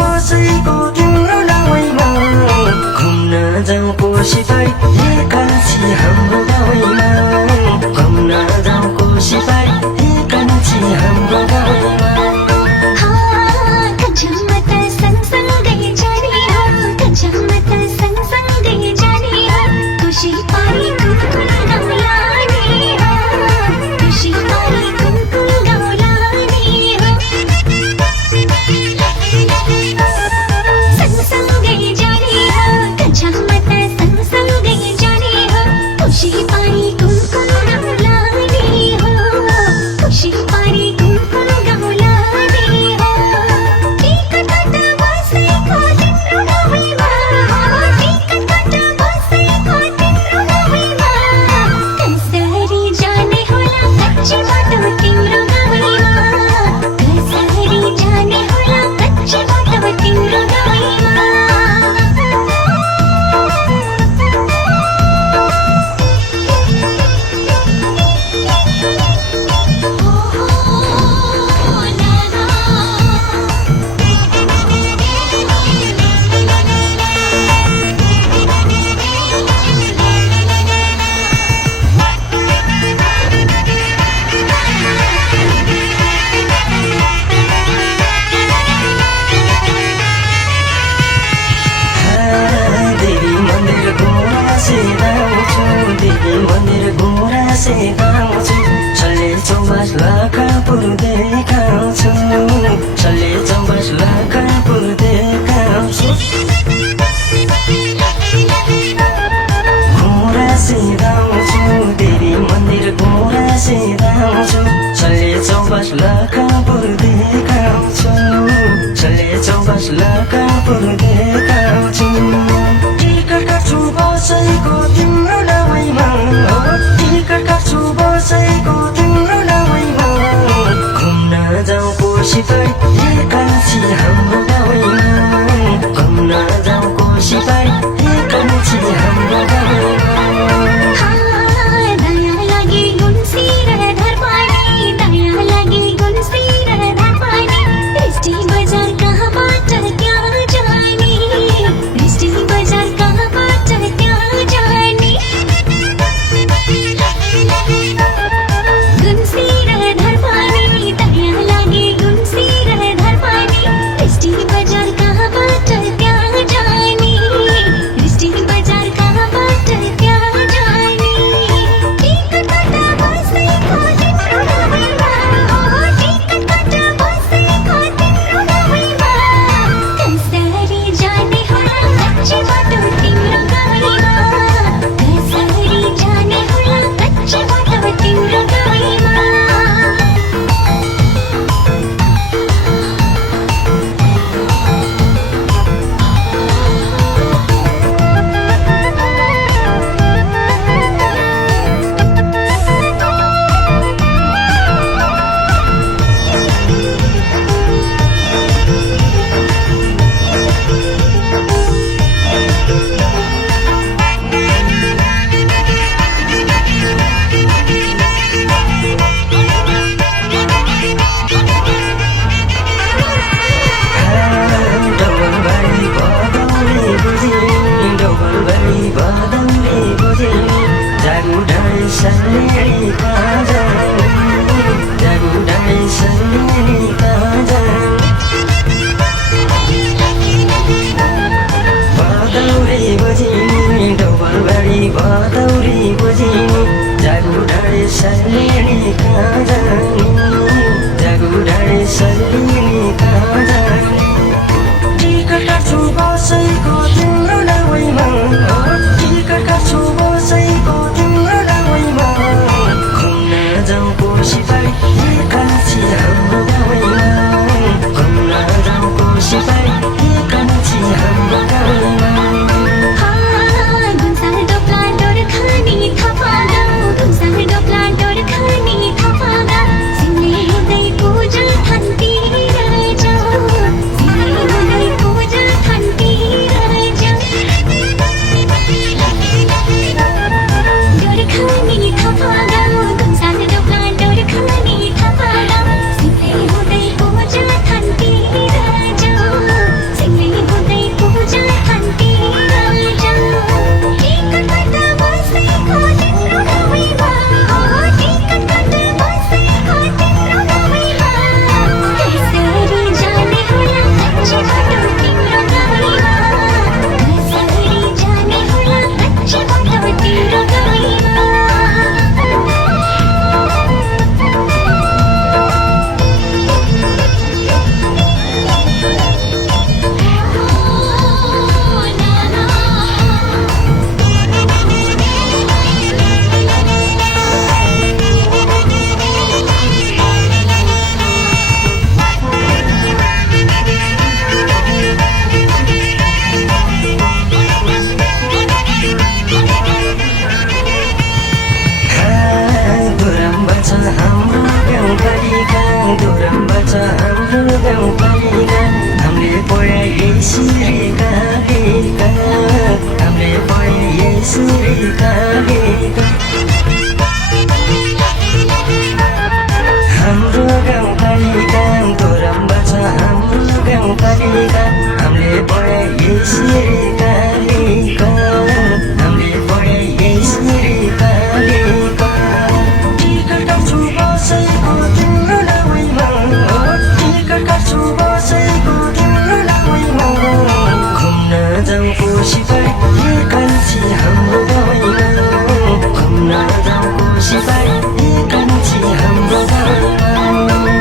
बसेको तिम्रो नावैमा घुम्न जाउँ कोशी पारी एकान्छी हाम्रो गाउँमा घुम्न जाउँ कोशी पारी एकान्छी हाम्रो गाउँमा चले चौबास लाखापुर देखाउँछु चले चौबास लाखापुर देखाउँछु घोडा सिधाउँछु देवी मन्दिर घोडा सिधाउँछु चले चौबास लाखापुर देखाउँछु चले चौबास लाखापुर देखाउँछु टिकट काट्छु बसेको तिम्रो नावैमा टिकट काट्छु बसेको तिम्रो नावैमा घुम्न जाउँ कोशी पारी एकान्छी हाम्रो गाउँमा घुम्न जाउँ कोशी पारी एकान्छी हाम्रो गाउँमा टिकट काट्छु बसेको तिम्रो नावैमा टिकट काट्छु बसेको तिम्रो नावैमा घुम्न जाउँ कोशी पारी एकान्छी हाम्रो गाउँमा घुम्न जाउँ कोशी पारी एकान्छी हाम्रो गाउँमा खानी थपा यसरी काटेका हामीले पढे यसरी काटेका हाम्रो गाउँपालिका दोरम्बा छ हाम्रो गाउँपालिका हामीले पढे यसरी काटेका हामीले पढे यसरी काटेका टिकट काट्छु बसेको तिम्रो नाउँमा टिकट काट्छु बसेको तिम्रो नाउँमा घुम्न जाउँ कोशी पारी हे कान्छी हाम्रो गाउँमा घुम्न जाउँ कोशी पारी हे कान्छी हाम्रो गाउँमा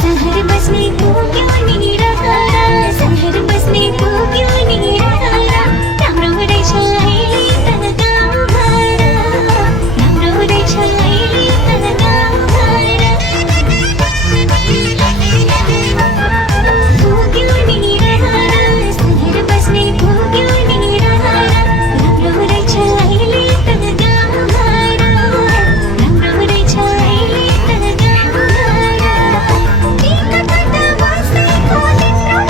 सहर बस्ने पुग्यो नि रहरा सहर बस्ने पुग्यो नि रहरा राम्रो रहेछ अहिले त गाउँघर राम्रो रहेछ अहिले त गाउँघर पुग्यो नि रहरा सहर बस्ने पुग्यो नि रहरा राम्रो रहेछ अहिले त गाउँघर राम्रो रहेछ अहिले त गाउँघर टिकट काट्दा बसेको तिम्रो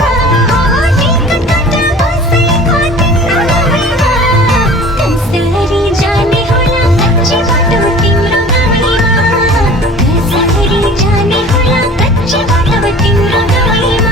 नाउँमा टिकट काट्दा बसेको तिम्रो नाउँमा कसरी जाने होला कच्चे बाटो तिम्रो नाउँमा कसरी जाने होला कच्चे बाटो तिम्रो नाउँमा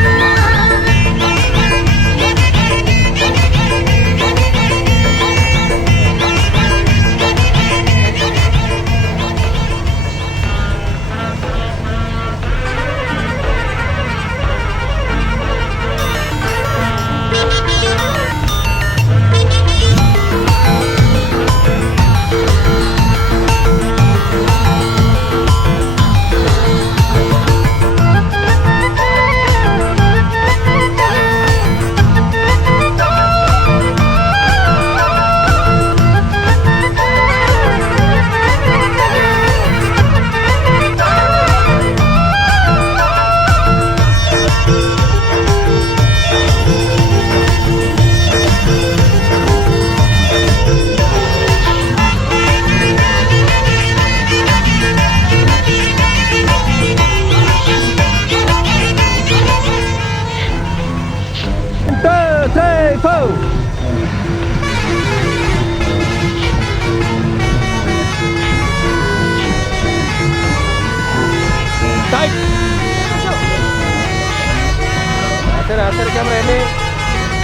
hacer cámara ini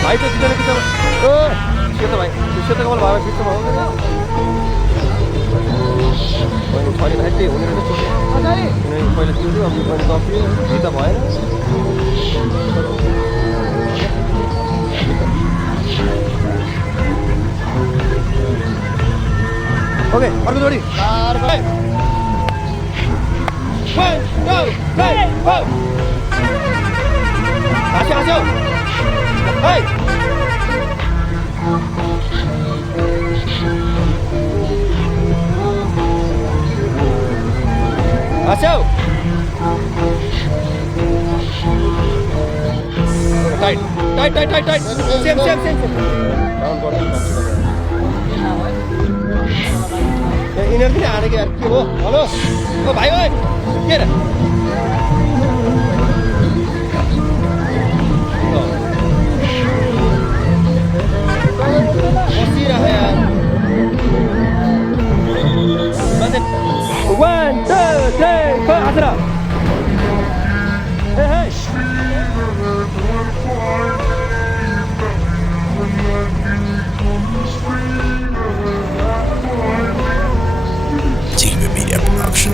भाइ त दिदैन कि ओ सेतो भाइ सेतो कमल भाइ बिचमा हो नि अनि छोरी भाइ त्यही हुने रहेछ अझै पहिले दिउँदै अब पनि कपी भित्र भएन ओके अर्को जोडी 1 2 3 4 आशा Hey! Acho! Tight! Same. Down body. Inner भी आने के यार क्यों हो? हेलो? ओ भाई ओए! क्या रे? One, 2, 3, 4, Asra. Hey. Media Production.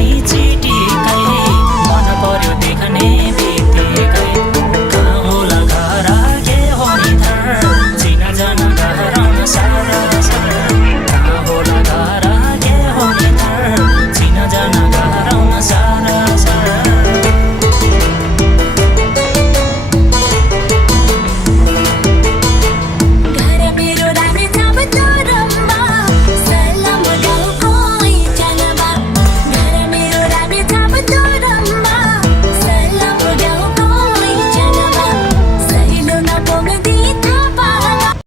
तिमीलाई चिटिक्कै मन पर्यो देख्ने